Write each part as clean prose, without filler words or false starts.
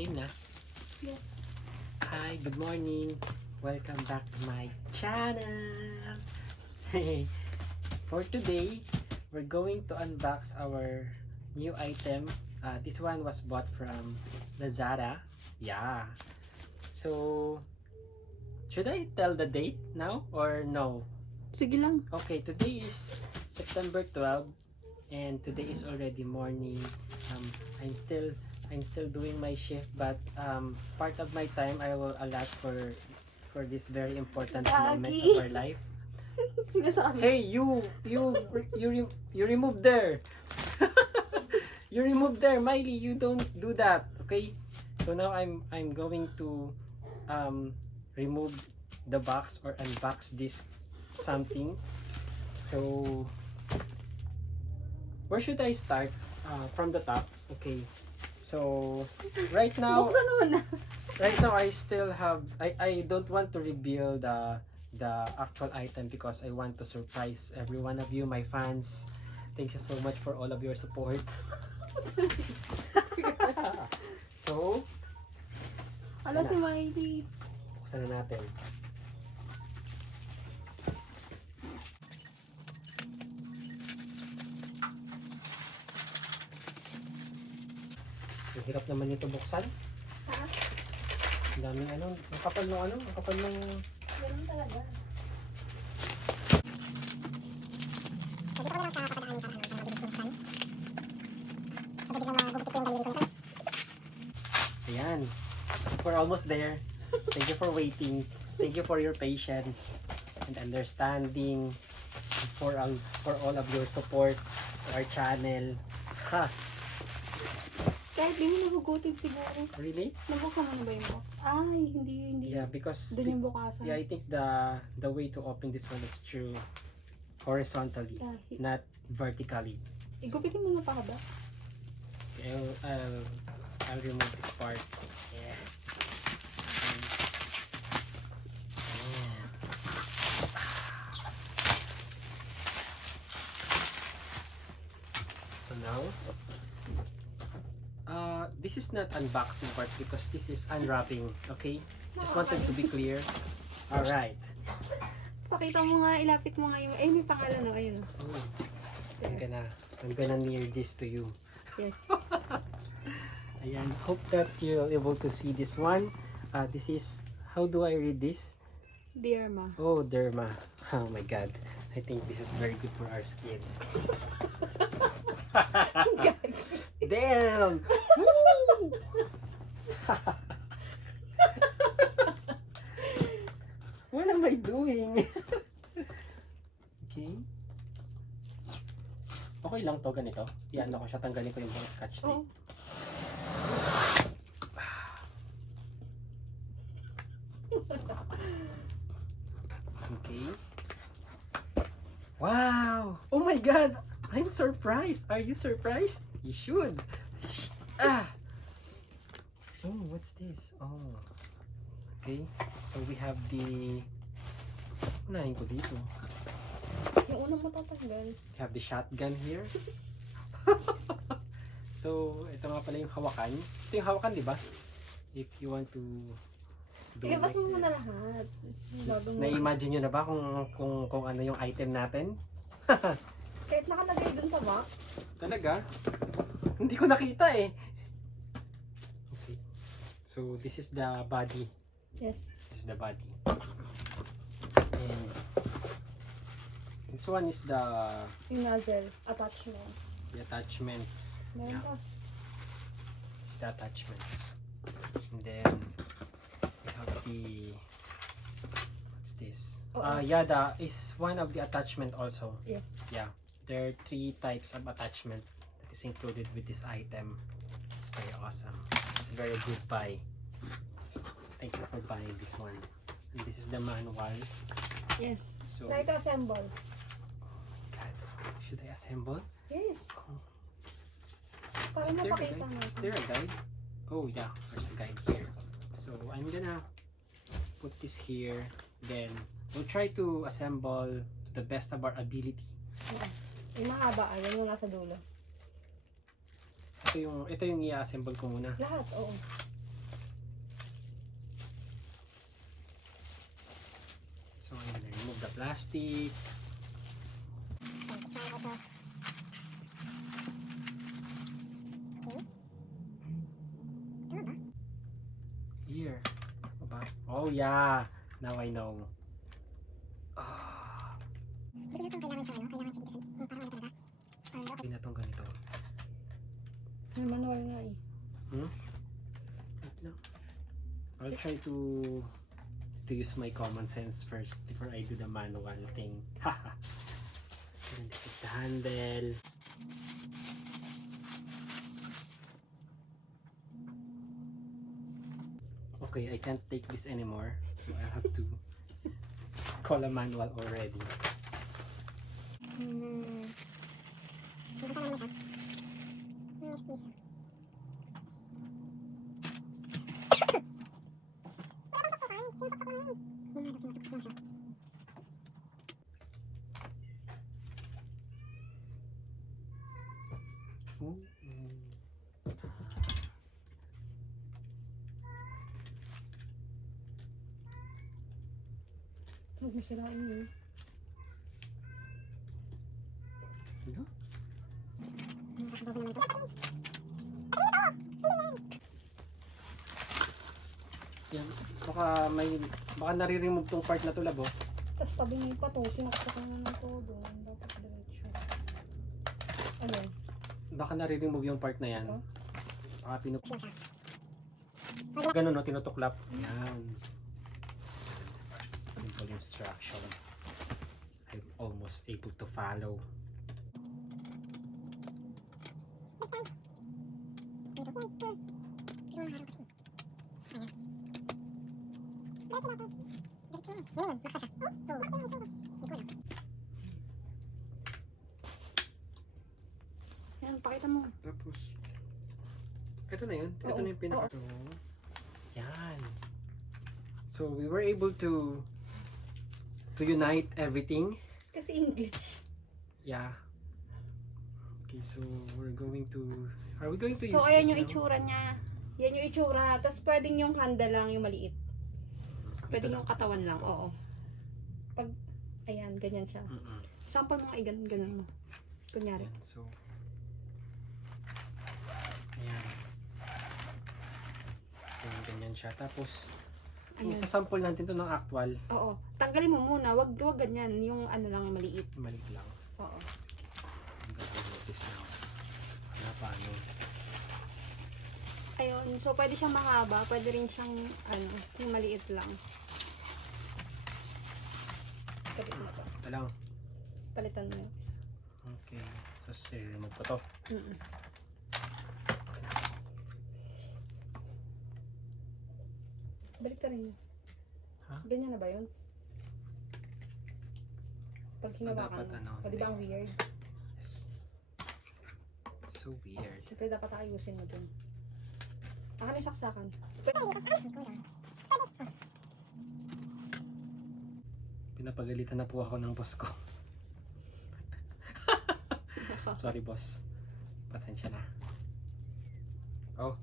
Game na? Yeah. Hi, good morning. Welcome back to my channel. For today, we're going to unbox our new item. This one was bought from Lazada. Yeah. So, should I tell the date now or no? Sige lang. Okay, today is September 12 and today is already morning. I'm still doing my shift, but part of my time I will allot for this very important moment of our life. Sinasabi. Hey, you remove there. You remove there, Miley. You don't do that, okay? So now I'm going to remove the box or unbox this something. So where should I start? From the top. Okay. So right now, Buksan mo na. right now I still have I don't want to reveal the actual item because I want to surprise every one of you, my fans. Thank you so much for all of your support. So, Alam si Miley. buksan na natin. Ang hirap naman ito buksan. Ha? Ang daming ano, ang kapal ng ano, ang kapal ng... Ganun talaga. Ayan. We're almost there. Thank you for waiting. Thank you for your patience and understanding for all of your support to our channel. Ha! Kahit di mo nabugutin siguro. Really? Nabuka mo na ba yung box? Ay, hindi. Yeah, because Doon yung bukasan. yeah, I think the way to open this one is through horizontally, not vertically. Igupitin mo na pa ka ba? Okay, I'll remove this part. Yeah. So now, this is not unboxing part because this is unwrapping. Okay, just wanted to be clear. All right. Pakita mo nga, ilapit mo nga yung... Eh, may pangalan o. Ayun. Oh, I'm gonna near this to you. Yes. Ayan, hope that you're able to see this one. This is, how do I read this? Deerma. Oh, Deerma. Oh my god. I think this is very good for our skin. Damn! Woo! What am I doing? Okay. Okay lang to, ganito. Iyan ako siya, tanggalin ko yung mga scotch tape. Oh. Okay. Wow! Oh my god! I'm surprised! Are you surprised? You should! Ah! Oh, what's this? Oh. Okay. So we have the... Unahin ko dito. Yung unang matatanggal. We have the shotgun here. So, ito nga pala yung hawakan. Ito yung hawakan, di ba? If you want to do Ilabas like mo muna this. lahat. Na-imagine nyo na ba kung ano yung item natin? Kahit nakalagay dun sa box. Talaga? Hindi ko nakita eh. Okay. So, this is the body. Yes. This is the body. And this one is the Yung nozzle. Attachments. attachments. Meron pa. It's the attachments. And then we have the, what's this? Yeah, the is one of the attachment also. Yes. Yeah, there are 3 types of attachment that is included with this item. It's very awesome. It's a very good buy. Thank you for buying this one. And this is the manual. Yes. So, Like assemble. God, should I assemble? Yes. Oh. Para Is there a mapakita guide? mo. Is there a guide? Oh yeah, there's a guide here. So I'm gonna put this here. Then we'll try to assemble to the best of our ability. Yung mahaba, yan yung nasa dulo. Ito yung i-assemble ko muna. Lahat, oo. plastic. Here. Ano ba? Oh yeah. Now I know. Ah. Okay na tong ganito. May manual nga eh. Wait lang. I'll try to use my common sense first before I do the manual thing. Haha. And this is the handle. Okay, I can't take this anymore, so I have to call a manual already. Ooh. Huwag mo sirain yun. Ano? Yan, baka nare-remove tong part na to, labo. Tapos tabingin pa to, sinaksakan na ng todo. Dapat diretso. Ano? Baka nare-remove yung part na yan. Ito? Baka ganun, no? Tinutuklap. Yan. Simple instruction. I'm almost able to follow. Yan, pakita mo. Tapos, ito na yun. Ito Oo. na yung pinaka. Yan. So, we were able to unite everything. Kasi English. Yeah. Okay, so we're going to... Are we going to use So, ayan this yung now? itsura niya. Yan yung itsura. Tapos, pwedeng yung handle lang, yung maliit. Pwedeng yung katawan lang, oo. Pag, ayan, ganyan siya. Sample mo nga, ganun mo. Kunyari. Ayan, so... Ayan. Ayan, ganyan siya. Tapos, Ayan. isasample natin to ng actual. Oo. Tanggalin mo muna. Wag ganyan. Yung ano lang, yung maliit. Maliit lang. Oo. I'm gonna do this now. Kaya paano? Ayun. So, pwede siyang mahaba. Pwede rin siyang, yung maliit lang. Kapit mo to. Ito lang. Palitan mo yung isa. Okay. So, remove ko to. Balik ka rin. Ha? Ganyan na ba yun? Pag hinawakan Dapat mo. ano, O, di ba ang weird? Yes. So weird. Siyempre, dapat ayusin mo dun. Akan yung saksakan. Pinapagalitan na po ako ng boss ko. Sorry, boss. Pasensya na. Oh.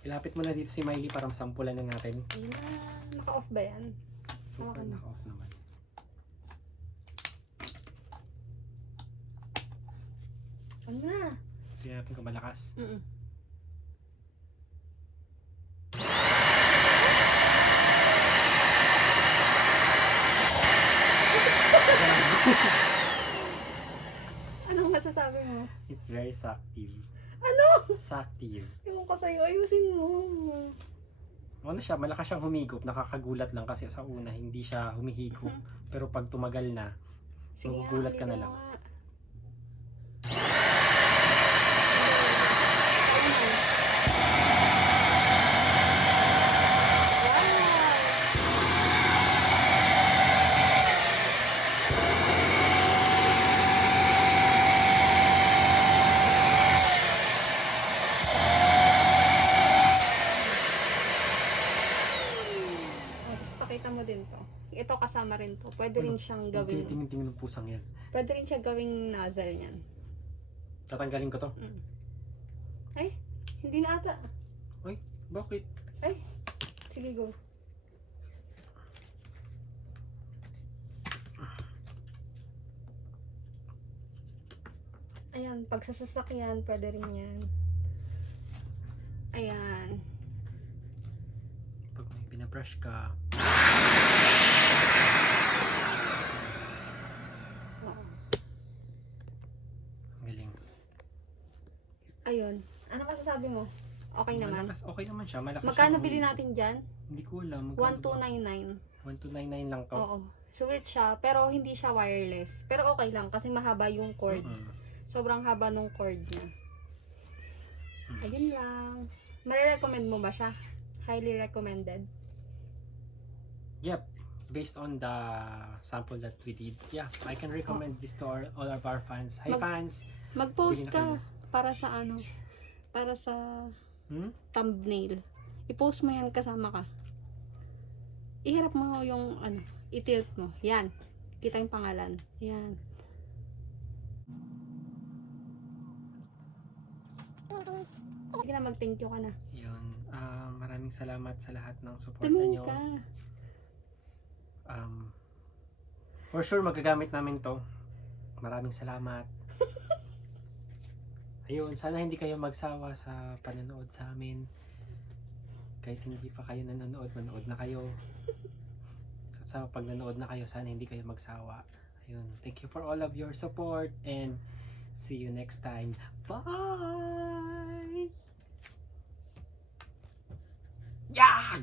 Ilapit mo na dito si Miley para masampulan na natin. Ayun na. Naka-off ba yan? Super naka-off naman. Ano na? Tingnan natin kung malakas. Anong masasabi mo? It's very suctive. Ano? Suctive. Ewan ko sa'yo. Ayusin mo. Ano siya, malakas siyang humigop. Nakakagulat lang kasi sa una hindi siya humihigop. Pero pag tumagal na, Sige nga, magugulat ka na ulitin lang. mo nga. Pakita mo din to. Ito kasama rin to. Pwede rin siyang gawing Tingin ng pusang yan. pwede rin siya gawing nozzle niyan. Tatanggalin ko to. Ay, hindi na ata. Ay, bakit? Ay, sige go. Ayan, pag sa sasakyan, pwede rin yan. Ayan. Pag may binabrush ka, Oo. ang galing. Ayun. Ano masasabi mo? Okay naman? Malakas, okay naman siya. Malakas Magkano siya. bili natin dyan? Hindi ko alam. Magkano ba? 1299. 1299 lang to. Oo. Sweet siya, pero hindi siya wireless. Pero okay lang kasi mahaba yung cord. Sobrang haba nung cord niya. Ayun lang. Marirecommend mo ba siya? Highly recommended. Yep. Based on the sample that we did. Yeah, I can recommend this to all of our fans. Hi fans! Mag-post Bili na ka kayo. para sa ano? Para sa thumbnail. I-post mo yan kasama ka. Iharap mo yung ano, i-tilt mo. Yan. Kita yung pangalan. Yan. Sige na, mag-thank you ka na. Yun. Maraming salamat sa lahat ng suporta Tumingin nyo. ka. For sure, magagamit namin to. Maraming salamat. Ayun, sana hindi kayo magsawa sa panonood sa amin. Kahit hindi pa kayo nanonood, manood na kayo. Sa pag nanood na kayo, sana hindi kayo magsawa. Ayun, thank you for all of your support and see you next time. Bye! Yeah!